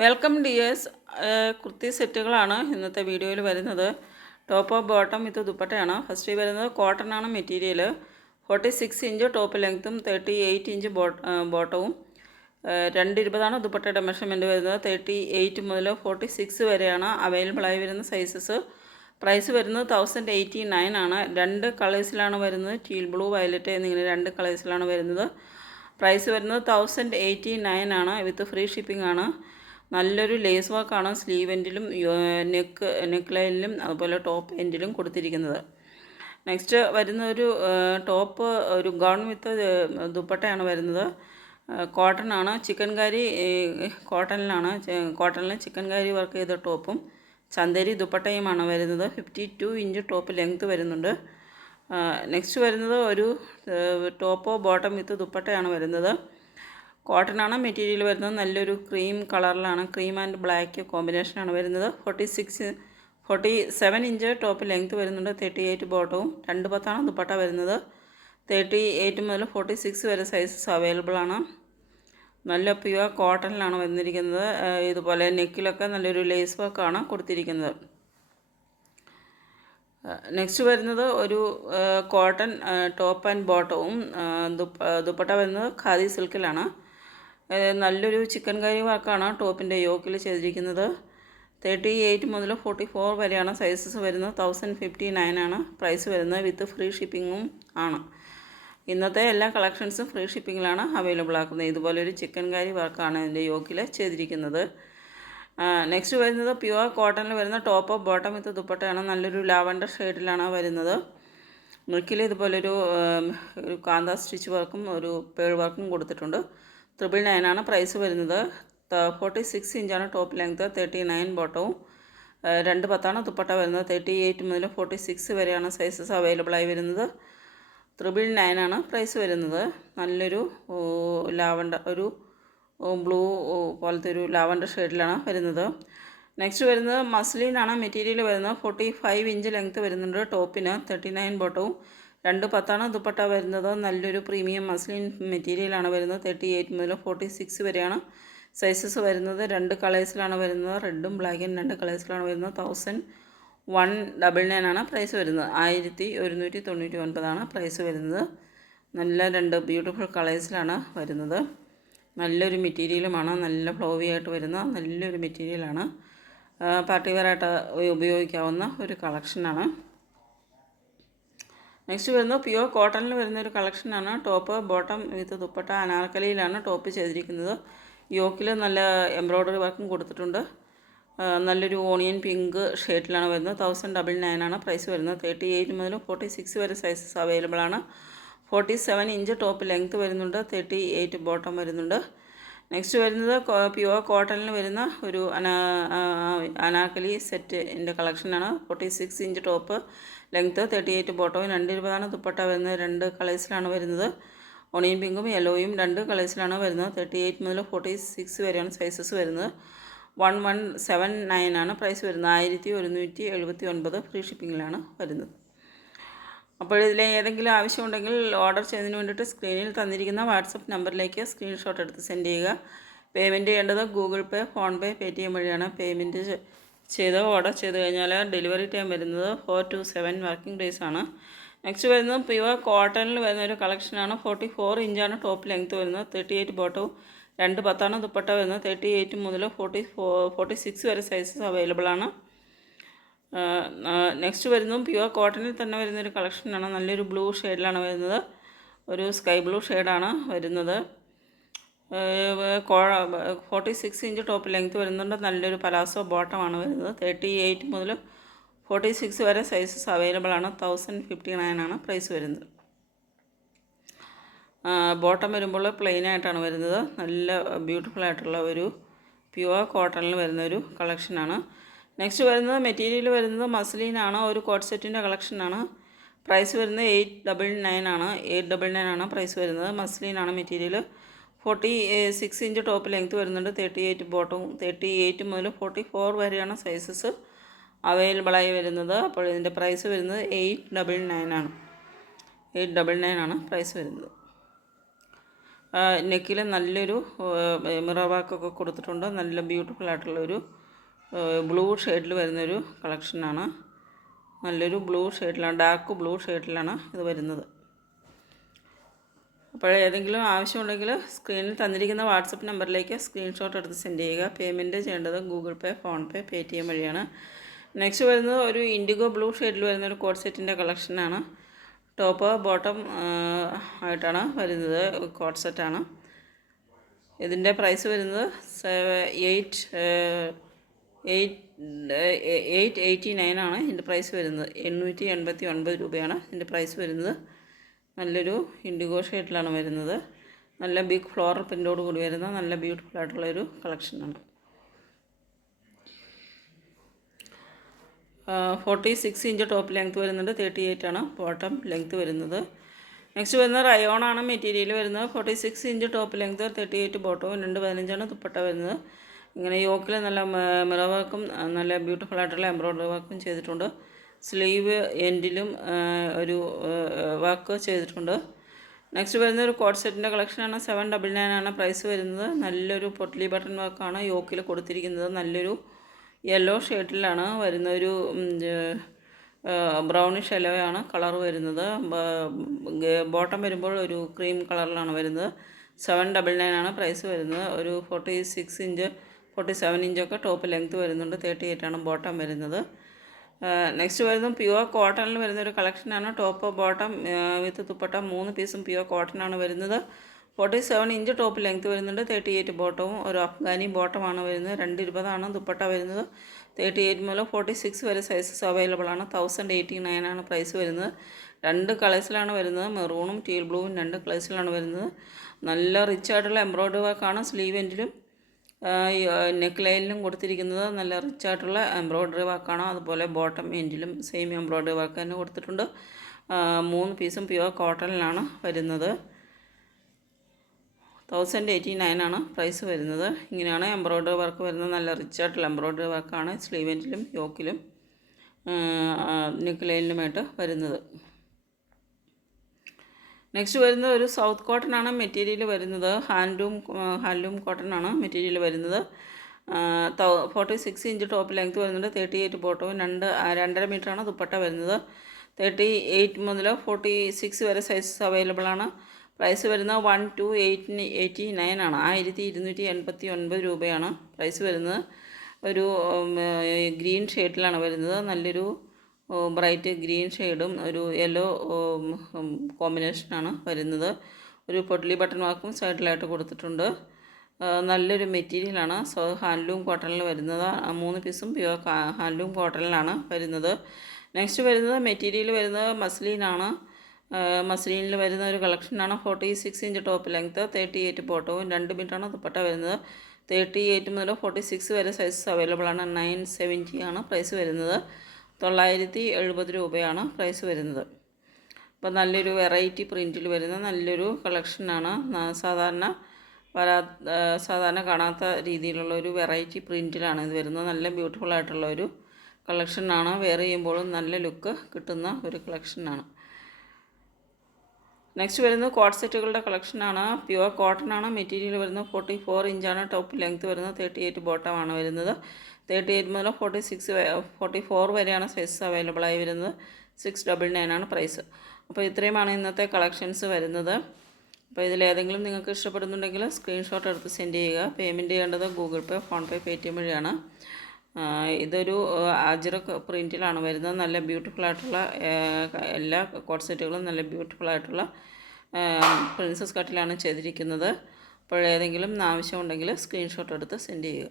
Welcome dears. Kurti സെറ്റുകളാണ് ഇന്നത്തെ വീഡിയോയിൽ വരുന്നത്. ടോപ്പ് ഓഫ് ബോട്ടം വിത്ത് ദുപ്പട്ടയാണ്. ഫസ്റ്റ് വരുന്നത് കോട്ടൺ ആണ് മെറ്റീരിയൽ. 46 ഇഞ്ച് ടോപ്പ് ലെങ്ത്തും 38 ഇഞ്ച് ബോട്ടവും. 220 ദുപ്പട്ടയുടെ മെഷർമെൻറ്റ് വരുന്നത്. 38 മുതൽ 46 വരെയാണ് അവൈലബിൾ ആയി വരുന്ന സൈസസ്. പ്രൈസ് വരുന്നത് 1089 ആണ്. രണ്ട് കളേഴ്സിലാണ് വരുന്നത്. ടീൽ ബ്ലൂ, വയലറ്റ് എന്നിങ്ങനെ രണ്ട് കളേഴ്സിലാണ് വരുന്നത്. പ്രൈസ് വരുന്നത് 1089 ആണ്. വിത്ത് ഫ്രീ ഷിപ്പിംഗ് ആണ്. നല്ലൊരു ലേസ് വർക്കാണ് സ്ലീവ് എൻഡിലും നെക്ക് ലൈനിലും അതുപോലെ ടോപ്പ് എൻഡിലും കൊടുത്തിരിക്കുന്നത്. നെക്സ്റ്റ് വരുന്ന ഒരു ടോപ്പ് ഒരു ഗൗൺ വിത്ത് ദുപ്പട്ടയാണ് വരുന്നത്. കോട്ടൺ ആണ്. ചിക്കൻകാരി കോട്ടണിൽ ചിക്കൻകാരി വർക്ക് ചെയ്ത ടോപ്പും ചന്ദേരി ദുപ്പട്ടയുമാണ് വരുന്നത്. 52 ഇഞ്ച് ടോപ്പ് ലെങ്ത്ത് വരുന്നുണ്ട്. നെക്സ്റ്റ് വരുന്നത് ഒരു ടോപ്പോ ബോട്ടം വിത്ത് ദുപ്പട്ടയാണ് വരുന്നത്. കോട്ടൺ ആണ് മെറ്റീരിയൽ വരുന്നത്. നല്ലൊരു ക്രീം കളറിലാണ്, ക്രീം ആൻഡ് ബ്ലാക്ക് കോമ്പിനേഷനാണ് വരുന്നത്. 47 ഇഞ്ച് ടോപ്പ് ലെങ്ത്ത് വരുന്നുണ്ട്. 38 ബോട്ടവും 210 ദുപ്പട്ട വരുന്നത്. 38 മുതൽ 46 വരെ സൈസസ് അവൈലബിൾ ആണ്. നല്ല പ്യുവർ കോട്ടണിലാണ് വന്നിരിക്കുന്നത്. ഇതുപോലെ നെക്കിലൊക്കെ നല്ലൊരു ലേസ് വർക്കാണ് കൊടുത്തിരിക്കുന്നത്. നെക്സ്റ്റ് വരുന്നത് ഒരു കോട്ടൺ ടോപ്പ് ആൻഡ് ബോട്ടവും ദുപ്പട്ട വരുന്നത് ഖാദി സിൽക്കിലാണ്. നല്ലൊരു ചിക്കൻ കറി വർക്കാണ് ടോപ്പിൻ്റെ യോക്കിൽ ചെയ്തിരിക്കുന്നത്. 38 മുതൽ 44 വരെയാണ് സൈസസ് വരുന്നത്. 1059 ആണ് പ്രൈസ് വരുന്നത്. വിത്ത് ഫ്രീ ഷിപ്പിങ്ങും ആണ്. ഇന്നത്തെ എല്ലാ കളക്ഷൻസും ഫ്രീ ഷിപ്പിങ്ങിലാണ് അവൈലബിൾ ആക്കുന്നത്. ഇതുപോലൊരു ചിക്കൻ കറി വർക്കാണ് ഇതിൻ്റെ യോക്കിൽ ചെയ്തിരിക്കുന്നത്. നെക്സ്റ്റ് വരുന്നത് പ്യുവർ കോട്ടണിൽ വരുന്ന ടോപ്പ് ഓഫ് ബോട്ടം വിത്ത് ദുപ്പട്ടയാണ്. നല്ലൊരു ലാവൻഡർ ഷെയ്ഡിലാണ് വരുന്നത്. നെക്കിൽ ഇതുപോലൊരു കാന്ത സ്റ്റിച്ച് വർക്കും ഒരു പേൾ വർക്കും കൊടുത്തിട്ടുണ്ട്. 999 ആണ് പ്രൈസ് വരുന്നത്. 46 ഇഞ്ചാണ് ടോപ്പ് ലെങ്ത്ത്, 39 ബോട്ടവും 210 ദുപ്പട്ട വരുന്നത്. 38 മുതൽ 46 വരെയാണ് സൈസസ് അവൈലബിൾ ആയി വരുന്നത്. 999 ആണ് പ്രൈസ് വരുന്നത്. നല്ലൊരു ഒരു ബ്ലൂ പോലത്തെ ഒരു ലാവൻഡർ ഷെയ്ഡിലാണ് വരുന്നത്. നെക്സ്റ്റ് വരുന്നത് മസ്ലിനാണ് മെറ്റീരിയൽ വരുന്നത്. 45 ഇഞ്ച് ലെങ്ത്ത് വരുന്നുണ്ട് ടോപ്പിന്. 39 ബോട്ടവും 210 ദുപ്പട്ട വരുന്നത്. നല്ലൊരു പ്രീമിയം മസ്ലിൻ മെറ്റീരിയലാണ് വരുന്നത്. 38 മുതൽ 46 വരെയാണ് സൈസസ് വരുന്നത്. രണ്ട് കളേഴ്സിലാണ് വരുന്നത്. റെഡും ബ്ലാക്കും രണ്ട് കളേഴ്സിലാണ് വരുന്നത്. 1199 ആണ് പ്രൈസ് വരുന്നത്. 1199 ആണ് പ്രൈസ് വരുന്നത്. നല്ല രണ്ട് ബ്യൂട്ടിഫുൾ കളേഴ്സിലാണ് വരുന്നത്. നല്ലൊരു മെറ്റീരിയലുമാണ്. നല്ല ഫ്ലോവി ആയിട്ട് വരുന്ന നല്ലൊരു മെറ്റീരിയലാണ്. പാർട്ടി വെയറായിട്ട് ഉപയോഗിക്കാവുന്ന ഒരു കളക്ഷനാണ്. നെക്സ്റ്റ് വരുന്നത് പ്യുവർ കോട്ടണിൽ വരുന്ന ഒരു കളക്ഷനാണ്. ടോപ്പ് ബോട്ടം വിത്ത് ദുപ്പട്ട അനാർക്കലിയിലാണ് ടോപ്പ് ചെയ്തിരിക്കുന്നത്. യോക്കിൽ നല്ല എംബ്രോയ്ഡറി വർക്കും കൊടുത്തിട്ടുണ്ട്. നല്ലൊരു ഓണിയൻ പിങ്ക് ഷെയ്ഡിലാണ് വരുന്നത്. 1099 ആണ് പ്രൈസ് വരുന്നത്. 38 മുതൽ 46 വരെ സൈസസ് അവൈലബിൾ ആണ്. 47 ഇഞ്ച് ടോപ്പ് ലെങ്ത്ത് വരുന്നുണ്ട്. 38 ബോട്ടം വരുന്നുണ്ട്. നെക്സ്റ്റ് വരുന്നത് പ്യുവർ കോട്ടണിൽ വരുന്ന ഒരു അനാർക്കലി സെറ്റിൻ്റെ കളക്ഷനാണ്. 46 ഇഞ്ച് ടോപ്പ് ലെങ്ത്ത്, 38 ബോട്ടവും 220 ദുപ്പട്ട വരുന്നത്. രണ്ട് കളേഴ്സിലാണ് വരുന്നത്. ഓണിയൻ പിങ്കും യെല്ലോയും രണ്ട് കളേഴ്സിലാണ് വരുന്നത്. 38 മുതൽ 46 വരെയാണ് സൈസസ് വരുന്നത്. 1179 ആണ് പ്രൈസ് വരുന്നത്. 1179 ഫ്രീ ഷിപ്പിങ്ങിലാണ് വരുന്നത്. അപ്പോൾ ഇതിലെ ഏതെങ്കിലും ആവശ്യമുണ്ടെങ്കിൽ ഓർഡർ ചെയ്യുന്നതിന് വേണ്ടിയിട്ട് സ്ക്രീനിൽ തന്നിരിക്കുന്ന വാട്സപ്പ് നമ്പറിലേക്ക് സ്ക്രീൻഷോട്ട് എടുത്ത് സെൻഡ് ചെയ്യുക. പേയ്മെൻറ്റ് ചെയ്യേണ്ടത് ഗൂഗിൾ പേ, ഫോൺ പേ, പേടിഎം വഴിയാണ്. പേയ്മെൻറ്റ് ചെയ്ത് ഓർഡർ ചെയ്ത് കഴിഞ്ഞാൽ ഡെലിവറി ടൈം വരുന്നത് 4 to 7 വർക്കിംഗ് ഡേയ്സ് ആണ്. നെക്സ്റ്റ് വരുന്നത് പ്യുവർ കോട്ടണിൽ വരുന്ന ഒരു കളക്ഷനാണ്. 44 ഇഞ്ചാണ് ടോപ്പ് ലെങ്ത്ത് വരുന്നത്. 38 ബോട്ടവും 210 ദുപ്പട്ട വരുന്നത്. 38 മുതൽ 46 വരെ സൈസസ് അവൈലബിൾ ആണ്. നെക്സ്റ്റ് വരുന്നതും പ്യുവർ കോട്ടണിൽ തന്നെ വരുന്നൊരു കളക്ഷനാണ്. നല്ലൊരു ബ്ലൂ ഷെയ്ഡിലാണ് വരുന്നത്. ഒരു സ്കൈ ബ്ലൂ ഷെയ്ഡാണ് വരുന്നത്. 46 ഇഞ്ച് ടോപ്പ് ലെങ്ത്ത് വരുന്നുണ്ട്. നല്ലൊരു പലാസോ ബോട്ടമാണ് വരുന്നത്. 38 മുതൽ 46 വരെ സൈസസ് അവൈലബിൾ ആണ്. 1059 ആണ് പ്രൈസ് വരുന്നത്. ബോട്ടം വരുമ്പോൾ പ്ലെയിൻ ആയിട്ടാണ് വരുന്നത്. നല്ല ബ്യൂട്ടിഫുൾ ആയിട്ടുള്ള ഒരു പ്യുവർ കോട്ടണിൽ വരുന്നൊരു കളക്ഷനാണ്. നെക്സ്റ്റ് വരുന്നത് മെറ്റീരിയൽ വരുന്നത് മസ്ലിനാണ്. ഒരു കോട്ട് സെറ്റിൻ്റെ കളക്ഷനാണ്. പ്രൈസ് വരുന്നത് 899 ആണ്. 899 ആണ് പ്രൈസ് വരുന്നത്. മസ്ലിനാണ് മെറ്റീരിയൽ. 46 ഇഞ്ച് ടോപ്പ് ലെങ്ത്ത് വരുന്നുണ്ട്. 38 ബോട്ടവും 38 മുതൽ 44 വരെയാണ് സൈസസ് അവൈലബിൾ ആയി വരുന്നത്. അപ്പോൾ ഇതിൻ്റെ പ്രൈസ് വരുന്നത് 899 ആണ്. 899 ആണ് പ്രൈസ് വരുന്നത്. നെക്കിൽ നല്ലൊരു മിറർ വർക്കൊക്കെ കൊടുത്തിട്ടുണ്ട്. നല്ല ബ്യൂട്ടിഫുൾ ആയിട്ടുള്ളൊരു ബ്ലൂ ഷെയ്ഡിൽ വരുന്നൊരു കളക്ഷനാണ്. നല്ലൊരു ബ്ലൂ ഷെയ്ഡിലാണ്, ഡാർക്ക് ബ്ലൂ ഷെയ്ഡിലാണ് ഇത് വരുന്നത്. അപ്പോൾ ഏതെങ്കിലും ആവശ്യമുണ്ടെങ്കിൽ സ്ക്രീനിൽ തന്നിരിക്കുന്ന വാട്സപ്പ് നമ്പറിലേക്ക് സ്ക്രീൻഷോട്ട് എടുത്ത് സെൻഡ് ചെയ്യുക. പേയ്മെൻറ്റ് ചെയ്യേണ്ടത് ഗൂഗിൾ പേ, ഫോൺപേ, പേടിഎം വഴിയാണ്. നെക്സ്റ്റ് വരുന്നത് ഒരു ഇൻഡിഗോ ബ്ലൂ ഷെയ്ഡിൽ വരുന്നൊരു കോഡ് സെറ്റിൻ്റെ കളക്ഷനാണ്. ടോപ്പ് ബോട്ടം ആയിട്ടാണ് വരുന്നത്, കോഡ് സെറ്റാണ്. ഇതിൻ്റെ പ്രൈസ് വരുന്നത് 889 ആണ് ഇതിൻ്റെ പ്രൈസ് വരുന്നത്. 889 രൂപയാണ് ഇതിൻ്റെ പ്രൈസ് വരുന്നത്. നല്ലൊരു ഇൻഡിഗോ ഷെയ്ഡിലാണ് വരുന്നത്. നല്ല ബിഗ് ഫ്ലോറൽ പ്രിൻ്റോട് കൂടി വരുന്ന നല്ല ബ്യൂട്ടിഫുൾ ആയിട്ടുള്ളൊരു കളക്ഷനാണ്. 46 ഇഞ്ച് ടോപ്പ് ലെങ്ത്ത് വരുന്നുണ്ട്. 38 ആണ് ബോട്ടം ലെങ്ത്ത് വരുന്നത്. നെക്സ്റ്റ് വരുന്നത് റയോൺ ആണ് മെറ്റീരിയൽ വരുന്നത്. 46 ഇഞ്ച് ടോപ്പ് ലെങ്ത്ത്, 38 ബോട്ടവും, 215 ദുപ്പട്ട വരുന്നത്. ഇങ്ങനെ യോക്കിൽ നല്ല മിറർ വർക്കും നല്ല ബ്യൂട്ടിഫുൾ ആയിട്ടുള്ള എംബ്രോയ്ഡറി വർക്കും ചെയ്തിട്ടുണ്ട്. സ്ലീവ് എൻഡിലും ഒരു വർക്ക് ചെയ്തിട്ടുണ്ട്. നെക്സ്റ്റ് വരുന്ന ഒരു കോഡ് സെറ്റിൻ്റെ കളക്ഷനാണ്. 799 ആണ് പ്രൈസ് വരുന്നത്. നല്ലൊരു പൊട്ട്ലി ബട്ടൺ വർക്കാണ് യോക്കിൽ കൊടുത്തിരിക്കുന്നത്. നല്ലൊരു യെല്ലോ ഷെയ്ഡിലാണ് വരുന്ന, ഒരു ബ്രൗണിഷ് യെല്ലോയാണ് കളർ വരുന്നത്. ബോട്ടം വരുമ്പോൾ ഒരു ക്രീം കളറിലാണ് വരുന്നത്. 799 ആണ് പ്രൈസ് വരുന്നത്. ഒരു 46 ഇഞ്ച് 47 ഇഞ്ചൊക്കെ ടോപ്പ് ലെങ്ത്ത് വരുന്നുണ്ട്. 38 ആണ് ബോട്ടം വരുന്നത്. നെക്സ്റ്റ് വരുന്നത് പ്യുവർ കോട്ടണിൽ വരുന്നൊരു കളക്ഷനാണ്. ടോപ്പ് ബോട്ടം വിത്ത് ദുപ്പട്ട 3 പീസും പ്യുവർ കോട്ടനാണ് വരുന്നത്. 47 ഇഞ്ച് ടോപ്പ് ലെങ്ത്ത് വരുന്നുണ്ട്. 38 ബോട്ടവും, ഒരു അഫ്ഗാനി ബോട്ടമാണ് വരുന്നത്. 220 ആണ് ദുപ്പട്ട വരുന്നത്. 38 മുതൽ 46 വരെ സൈസസ് അവൈലബിൾ ആണ്. 1089 ആണ് പ്രൈസ് വരുന്നത്. 2 കളേഴ്സിലാണ് വരുന്നത്, മെറൂണും ടീൽ ബ്ലൂവും 2 കളേഴ്സിലാണ് വരുന്നത്. നല്ല റിച്ച് ആയിട്ടുള്ള എംബ്രോയ്ഡറി വർക്കാണ് സ്ലീവ് എൻഡിലും നെക്ക് ലൈനിലും കൊടുത്തിരിക്കുന്നത്. നല്ല റിച്ച് ആയിട്ടുള്ള എംബ്രോയ്ഡറി വർക്കാണ്. അതുപോലെ ബോട്ടം എൻഡിലും സെയിം എംബ്രോയ്ഡറി വർക്ക് തന്നെ കൊടുത്തിട്ടുണ്ട്. 3 പീസും പ്യുവർ കോട്ടണിലാണ് വരുന്നത്. 1089 ആണ് പ്രൈസ് വരുന്നത്. ഇങ്ങനെയാണ് എംബ്രോയ്ഡറി വർക്ക് വരുന്നത്. നല്ല റിച്ച് ആയിട്ടുള്ള എംബ്രോയ്ഡറി വർക്കാണ് സ്ലീവ് എൻഡിലും യോക്കിലും നെക്ക് ലൈനിലുമായിട്ട് വരുന്നത്. നെക്സ്റ്റ് വരുന്നത് ഒരു സൗത്ത് കോട്ടൺ ആണ് മെറ്റീരിയൽ വരുന്നത്. ഹാൻഡ്ലൂം കോട്ടൺ ആണ് മെറ്റീരിയൽ വരുന്നത്. 46 ഇഞ്ച് ടോപ്പ് ലെങ്ത്ത് വരുന്നുണ്ട്. 38 ബോട്ടവും, 2.5 മീറ്ററാണ് ദുപ്പട്ട വരുന്നത്. 38 മുതൽ 46 വരെ സൈസസ് അവൈലബിൾ ആണ്. പ്രൈസ് വരുന്നത് 1289 ആണ്. 1289 രൂപയാണ് പ്രൈസ് വരുന്നത്. ഒരു ഗ്രീൻ ഷെയ്ഡിലാണ് വരുന്നത്. നല്ലൊരു ബ്രൈറ്റ് ഗ്രീൻ ഷെയ്ഡും ഒരു യെല്ലോ കോമ്പിനേഷനാണ് വരുന്നത്. ഒരു പൊട്ട്ലി ബട്ടൺ വർക്കും സൈഡിലായിട്ട് കൊടുത്തിട്ടുണ്ട്. നല്ലൊരു മെറ്റീരിയലാണ്. ഹാൻഡ്ലൂം കോട്ടണിൽ വരുന്നത്. 3 പീസും പ്യുവർ ഹാൻഡ്ലൂം കോട്ടണിലാണ് വരുന്നത്. നെക്സ്റ്റ് വരുന്നത് മെറ്റീരിയൽ വരുന്നത് മസ്ലിനാണ്. മസ്ലിനിൽ വരുന്ന ഒരു കളക്ഷനാണ്. 46 ഇഞ്ച് ടോപ്പ് ലെങ്ത്ത്, 38 ബോട്ടവും, 2 മീറ്ററാണ് ദുപ്പട്ട വരുന്നത്. 38 മുതൽ 46 വരെ സൈസസ് അവൈലബിൾ ആണ്. 970 ആണ് പ്രൈസ് വരുന്നത്. 970 രൂപയാണ് പ്രൈസ് വരുന്നത്. അപ്പോൾ നല്ലൊരു വെറൈറ്റി പ്രിൻറ്റിൽ വരുന്ന നല്ലൊരു കളക്ഷനാണ്. സാധാരണ കാണാത്ത രീതിയിലുള്ള ഒരു വെറൈറ്റി പ്രിൻറ്റിലാണ് ഇത് വരുന്നത്. നല്ല ബ്യൂട്ടിഫുൾ ആയിട്ടുള്ള ഒരു കളക്ഷനാണ്. വെയർ ചെയ്യുമ്പോഴും നല്ല ലുക്ക് കിട്ടുന്ന ഒരു കളക്ഷനാണ്. നെക്സ്റ്റ് വരുന്നത് കോഡ് സെറ്റുകളുടെ കളക്ഷനാണ്. പ്യുവർ കോട്ടൺ ആണ് മെറ്റീരിയൽ വരുന്നത്. 44 ഇഞ്ചാണ് ടോപ്പ് ലെങ്ത്ത് വരുന്നത്. 38 ബോട്ടമാണ് വരുന്നത്. 38 മുതൽ 44 വരെയാണ് സൈസസ് അവൈലബിൾ ആയി വരുന്നത്. 699 ആണ് പ്രൈസ്. അപ്പോൾ ഇത്രയുമാണ് ഇന്നത്തെ കളക്ഷൻസ് വരുന്നത്. അപ്പോൾ ഇതിലേതെങ്കിലും നിങ്ങൾക്ക് ഇഷ്ടപ്പെടുന്നുണ്ടെങ്കിൽ സ്ക്രീൻഷോട്ട് എടുത്ത് സെൻഡ് ചെയ്യുക. പേയ്മെൻറ്റ് ചെയ്യേണ്ടത് ഗൂഗിൾ പേ, ഫോൺപേ, പേടിഎം വഴിയാണ്. ഇതൊരു അജ്രക് പ്രിൻറ്റിലാണ് വരുന്നത്. നല്ല ബ്യൂട്ടിഫുൾ ആയിട്ടുള്ള എല്ലാ കോഡ് സെറ്റുകളും നല്ല ബ്യൂട്ടിഫുൾ ആയിട്ടുള്ള പ്രിൻസസ് കട്ടിലാണ് ചെയ്തിരിക്കുന്നത്. അപ്പോൾ ഏതെങ്കിലും ആവശ്യമുണ്ടെങ്കിൽ സ്ക്രീൻഷോട്ട് എടുത്ത് സെൻഡ് ചെയ്യുക.